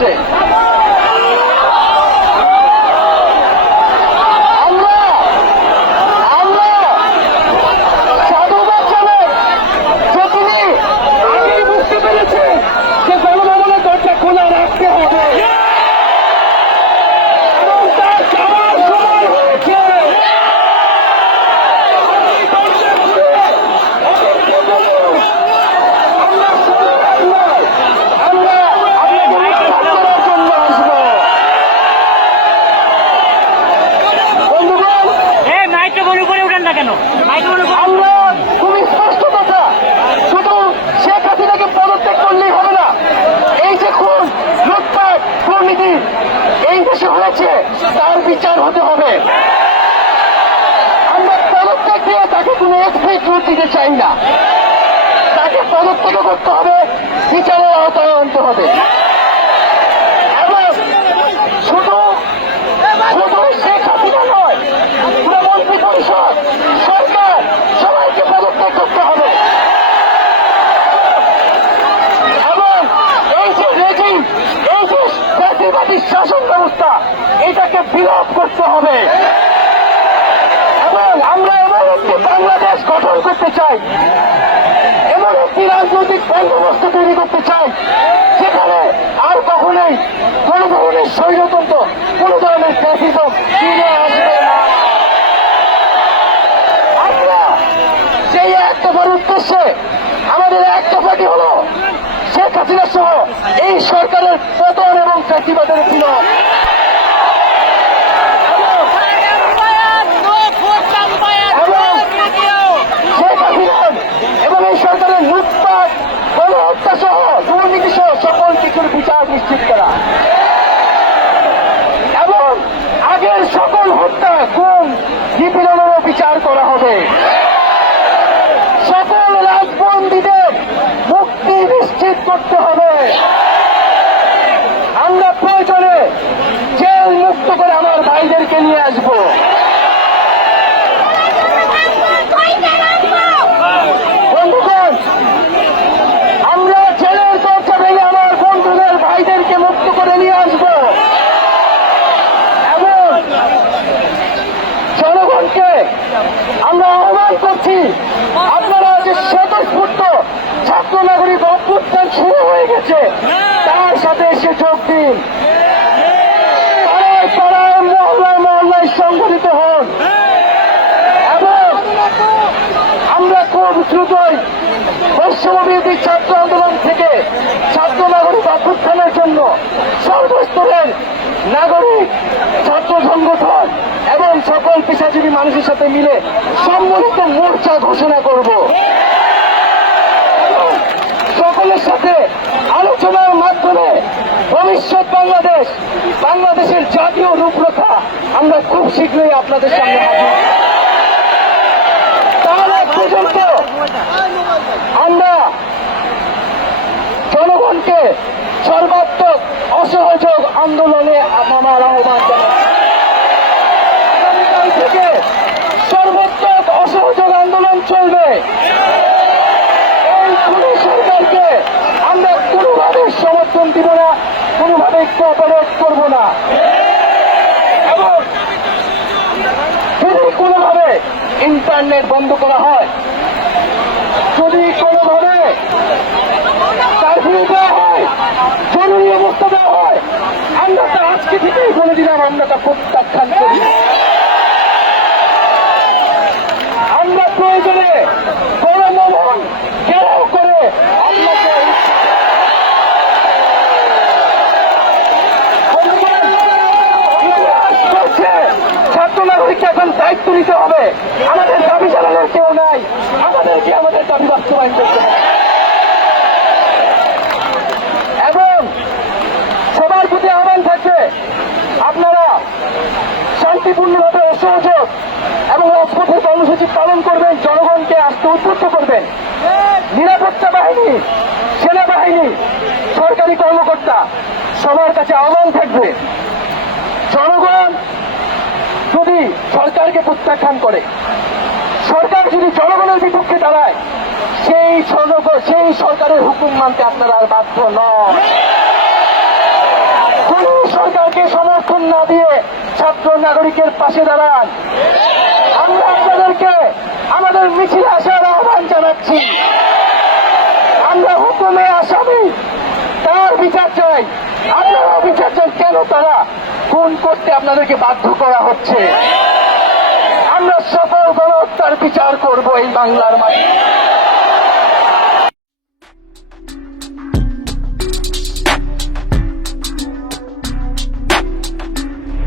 হচ্ছে। আমরা খুবই স্পষ্ট কথা, শুধু শেখ হাসিনাকে পদত্যাগ করলেই হবে না। এই যে খুন, লুটপাট, দুর্নীতি এই দেশে হয়েছে, তার বিচার হতে হবে। আমরা পদত্যাগ দিয়ে তাকে কোনো এক্সকিউজ দিতে চাই না, তাকে পদত্যাগ করতে হবে, বিচারের আওতায় আনতে হবে। এবং শুধু শেখ হাসিনা নয়, পুরো মন্ত্রী পরিষদ, সরকার সবাইকে পদত্যাগ করতে হবে। এবং এই যে রেজিম, এই যে জাতীয়বাদী শাসন ব্যবস্থা, এটাকে বিলোপ করতে হবে। এবং আমরা এমন একটি বাংলাদেশ গঠন করতে চাই, এমন একটি রাজনৈতিক বন্দোবস্ত তৈরি করতে চাই, যেখানে আর কখনোই কোন ধরনের স্বৈরতন্ত্র, কোন ধরনের ফ্যাসিজম ফিরে আসবে না। আমরা সেই এক দফার উদ্দেশ্যে আমাদের এক দফাটি হল শেখ হাসিনা সহ এই সরকারের পতন এবং ফ্যাসিবাদের বিলোপ। এবং এই সরকারের লুটপাট, গণহত্যা সহ দুর্নীতি সহ সকল কিছুর বিচার নিশ্চিত করা এবং আগের সকল হত্যা, খুন, নিপীড়নেরও বিচার করা হবে। সকল রাজবন্দীদের মুক্তি নিশ্চিত করতে হবে। আমরা প্রয়োজনে জেল মুক্ত করে আমার ভাইদেরকে নিয়ে আসবো। বন্ধুগণ, আমরা জেলের দরজা ভেঙে আমার বন্ধুদের ভাইদেরকে মুক্ত করে নিয়ে আসবো এবং জনগণকে আমরা আহ্বান করছি, আপনারা যে স্বতঃস্ফূর্ত ছাত্র নাগরিক অভ্যুত্থান শুরু হয়ে গেছে, তার সাথে এসে যোগ দিন। পাড়ায় পাড়ায়, মহল্লায় মহল্লায় সংগঠিত হন এবং আমরা খুব দ্রুতই বৈষম্যবিরোধী ছাত্র আন্দোলন থেকে ছাত্র নাগরিক অভ্যুত্থানের জন্য সর্বস্তরের নাগরিক, ছাত্র সংগঠন এবং সকল পেশাজীবী মানুষের সাথে মিলে সম্মিলিত মোর্চা ঘোষণা করব। সকলের সাথে আলোচনার মাধ্যমে ভবিষ্যৎ বাংলাদেশের জাতীয় রূপরেখা আমরা খুব শীঘ্রই আপনাদের সামনে হাজির। তার আগ পর্যন্ত আমরা জনগণকে সর্বাত্মক অসহযোগ আন্দোলনে নামার আহ্বান জানাচ্ছি। আগামীকাল থেকে সর্বাত্মক অসহযোগ আন্দোলন চলবে। এই খুনি সরকারকে আমরা কোনোভাবে সমর্থন দিব না, কোনোভাবে কোঅপারেট করব না এবং যদি কোনোভাবে ইন্টারনেট বন্ধ করা হয়, যদি কোনোভাবে কারফিউ দেওয়া হয়, জরুরি অবস্থা দেওয়া হয়, আমরা তা আজকে থেকেই বলে দিলাম, আমরা তা প্রত্যাখ্যান করি। আমরা প্রয়োজনে গণভবন ঘেরাও করে আপনাকে ছাত্র নাগরিককে এখন দায়িত্ব নিতে হবে। আমাদের দাবি জানানোর কেউ নাই, আমাদেরকে আমাদের দাবি বাস্তবায়ন করতে হবে এবং সবার প্রতি আহ্বান থাকবে, আপনারা শান্তিপূর্ণভাবে অসহযোগ এবং রাজপথে কর্মসূচি পালন করবেন, জনগণকে আসতে উদ্বুদ্ধ করবেন। নিরাপত্তা বাহিনী, সেনাবাহিনী, সরকারি কর্মকর্তা সবার কাছে আহ্বান থাকবে, জনগণ যদি সরকারকে প্রত্যাখ্যান করে, সরকার যদি জনগণের বিপক্ষে দাঁড়ায়, সেই সরকারের হুকুম মানতে আপনারা আর বাধ্য নন। কোন সরকারকে সমর্থন না দিয়ে ছাত্র নাগরিকের পাশে দাঁড়ান। আমরা আপনাদেরকে আমাদের মিছিলে আসার আহ্বান জানাচ্ছি। আমরা হুকুমে আসামি, তার বিচার চাই। আপনারাও বিচার চাই, কেন তারা খুন করতে আপনাদেরকে বাধ্য করা হচ্ছে। আমরা সকল গণহত্যার বিচার করব এই বাংলার মাটিতে।